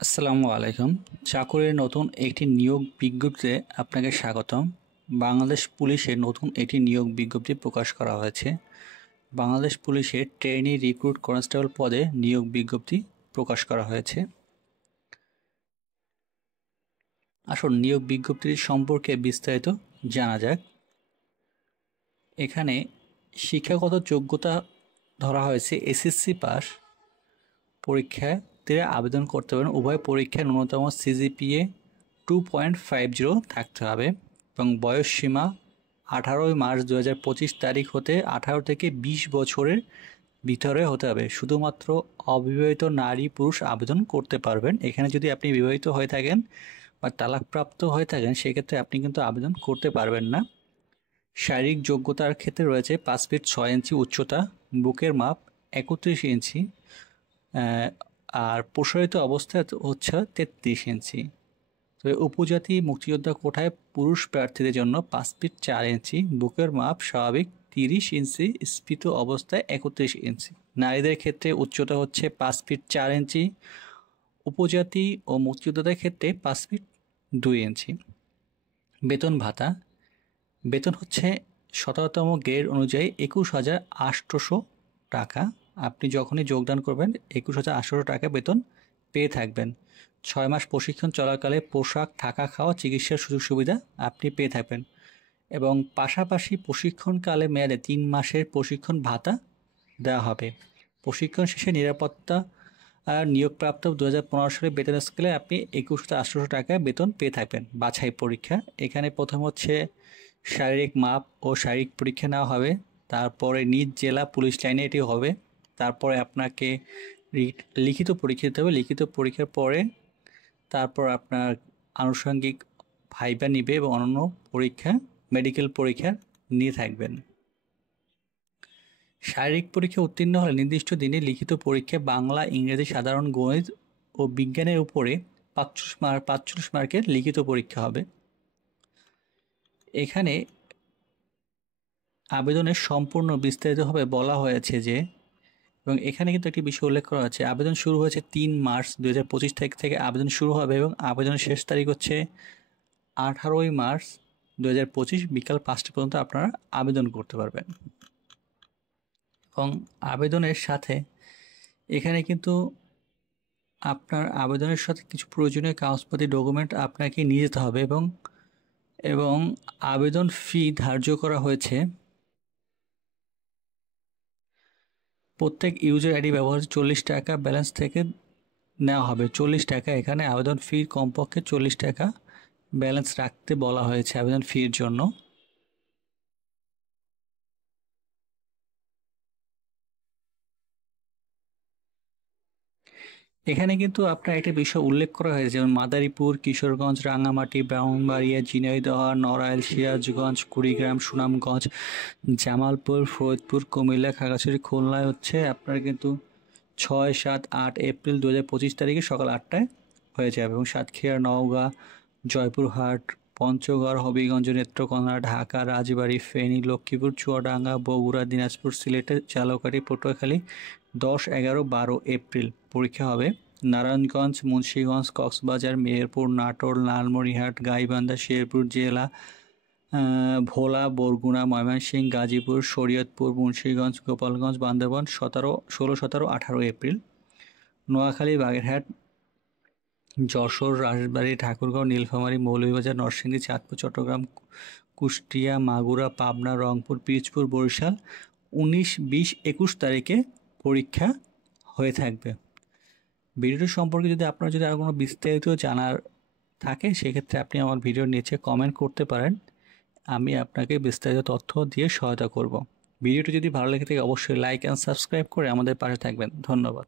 আসসালামু আলাইকুম। চাকরির নতুন একটি নিয়োগ বিজ্ঞপ্তিতে আপনাকে স্বাগতম। বাংলাদেশ পুলিশের নতুন একটি নিয়োগ বিজ্ঞপ্তি প্রকাশ করা হয়েছে। বাংলাদেশ পুলিশের ট্রেনি রিক্রুট কনস্টেবল পদে নিয়োগ বিজ্ঞপ্তি প্রকাশ করা হয়েছে। আসুন নিয়োগ বিজ্ঞপ্তির সম্পর্কে বিস্তারিত জানা যাক। এখানে শিক্ষাগত যোগ্যতা ধরা হয়েছে এসএসসি পাস পরীক্ষাতে আবেদন করতে পারেন। উভয় পরীক্ষায় ন্যূনতম সিজিপিএ 2.50 থাকতে হবে এবং বয়স সীমা 18 মার্চ 2025 তারিখ হতে 18 থেকে 20 বছরের ভিতরে হতে হবে। শুধুমাত্র অবিবাহিত নারী পুরুষ আবেদন করতে পারবেন। এখানে যদি আপনি বিবাহিত হয়ে থাকেন বা তালাকপ্রাপ্ত হয়ে থাকেন সেক্ষেত্রে আপনি কিন্তু আবেদন করতে পারবেন না। শারীরিক যোগ্যতার ক্ষেত্রে রয়েছে 5 ফিট 6 ইঞ্চি উচ্চতা, বুকের মাপ 31 ইঞ্চি, আর প্রসারিত অবস্থায় হচ্ছে 33 ইঞ্চি। তবে উপজাতি মুক্তিযোদ্ধা কোটায় পুরুষ প্রার্থীদের জন্য 5 ফিট 4 ইঞ্চি, বুকের মাপ স্বাভাবিক 30 ইঞ্চি, স্ফীত অবস্থায় 31 ইঞ্চি। নারীদের ক্ষেত্রে উচ্চতা হচ্ছে 5 ফিট 4 ইঞ্চি, উপজাতি ও মুক্তিযোদ্ধাদের ক্ষেত্রে 5 ফিট 2 ইঞ্চি। বেতন ভাতা বেতন হচ্ছে 17তম গ্রেড অনুযায়ী 21,800 টাকা। আপনি যখনই যোগদান করবেন 21,800 টাকা বেতন পেয়ে থাকবেন। 6 মাস প্রশিক্ষণ চলাকালে পোশাক, থাকা, খাওয়া, চিকিৎসার সুযোগ সুবিধা আপনি পেয়ে থাকবেন এবং পাশাপাশি প্রশিক্ষণকালে মেয়াদে 3 মাসের প্রশিক্ষণ ভাতা দেওয়া হবে। প্রশিক্ষণ শেষে নিরাপত্তা নিয়োগপ্রাপ্ত 2015 সালে বেতন স্কেলে আপনি 21,800 টাকা বেতন পেয়ে থাকবেন। বাছাই পরীক্ষা এখানে প্রথম হচ্ছে শারীরিক মাপ ও শারীরিক পরীক্ষা নেওয়া হবে। তারপরে নিজ জেলা পুলিশ লাইনে এটি হবে। তারপরে আপনাকে লিখিত পরীক্ষা দিতে হবে। লিখিত পরীক্ষার পরে তারপর আপনার আনুষঙ্গিক ভাইবা নিবে এবং অন্যান্য পরীক্ষা মেডিকেল পরীক্ষা নিয়ে থাকবেন। শারীরিক পরীক্ষা উত্তীর্ণ হলে নির্দিষ্ট দিনে লিখিত পরীক্ষা বাংলা, ইংরেজি, সাধারণ গণিত ও বিজ্ঞানের উপরে 45 মার্কের লিখিত পরীক্ষা হবে। এখানে আবেদনের সম্পূর্ণ বিস্তারিতভাবে বলা হয়েছে যে, এবং এখানে কিন্তু একটি বিষয় উল্লেখ করা হয়েছে, আবেদন শুরু হয়েছে 3 মার্চ 2025 তারিখ থেকে আবেদন শুরু হবে এবং আবেদনের শেষ তারিখ হচ্ছে 18 মার্চ 2025 বিকাল 5টা পর্যন্ত আপনারা আবেদন করতে পারবেন। এবং আবেদনের সাথে এখানে কিন্তু আপনার আবেদনের সাথে কিছু প্রয়োজনীয় কাগজপাতি ডকুমেন্ট আপনাকে নিয়ে যেতে হবে এবং আবেদন ফি ধার্য করা হয়েছে। প্রত্যেক ইউজার আইডি ব্যবহার 40 টাকা ব্যালেন্স থেকে নেওয়া হবে। 40 টাকা, এখানে আবেদন ফি কমপক্ষে 40 টাকা ব্যালেন্স রাখতে বলা হয়েছে আবেদন ফির জন্য। এখানে কিন্তু আপনার একটা বিষয় উল্লেখ করা হয়েছে, যেমন মাদারীপুর, কিশোরগঞ্জ, রাঙামাটি, ব্রাহ্মণবাড়িয়া, ঝিনাইদহ, নড়াইল, সিরাজগঞ্জ, কুড়িগ্রাম, সুনামগঞ্জ, জামালপুর, ফরিদপুর, কুমিল্লা, খাগড়াছড়ি, খুলনায় হচ্ছে আপনার কিন্তু 6, 7, 8 এপ্রিল 2025 তারিখে সকাল 8টায় হয়ে যাবে এবং সাতক্ষীরা, নওগাঁ, জয়পুরহাট, পঞ্চগড়, হবিগঞ্জ, নেত্রকোনা, ঢাকা, রাজবাড়ী, ফেনী, লক্ষ্মীপুর, চুয়াডাঙ্গা, বগুড়া, দিনাজপুর, সিলেট, ঝালকাঠি, পটুয়াখালী 10, 11, 12 এপ্রিল পরীক্ষা হবে। নারায়ণগঞ্জ, মুন্সিগঞ্জ, কক্সবাজার, মেহেরপুর, নাটোর, লালমনিরহাট, গাইবান্ধা, শেরপুর জেলা, ভোলা, বরগুনা, ময়মনসিংহ, গাজীপুর, শরীয়তপুর, মুন্সিগঞ্জ, গোপালগঞ্জ, বান্দরবান 16, 17, 18 এপ্রিল। নোয়াখালী, বাগেরহাট, যশোর, রাজবাড়ী, ঠাকুরগাঁও, নীলফামারী, মৌলভীবাজার, নরসিংদী, চাঁদপুর, চট্টগ্রাম, কুষ্টিয়া, মাগুরা, পাবনা, রংপুর, পিরোজপুর, বরিশাল 19, 20, 21 তারিখে পরীক্ষা হয়ে থাকবে। ভিডিওটি সম্পর্কে যদি আপনার আরও কোনো বিস্তারিত জানার থাকে সেক্ষেত্রে আপনি আমার ভিডিওর নিচে কমেন্ট করতে পারেন, আমি আপনাকে বিস্তারিত তথ্য দিয়ে সহায়তা করব। ভিডিওটি যদি ভালো লেগে থাকে অবশ্যই লাইক অ্যান্ড সাবস্ক্রাইব করে আমাদের পাশে থাকবেন। ধন্যবাদ।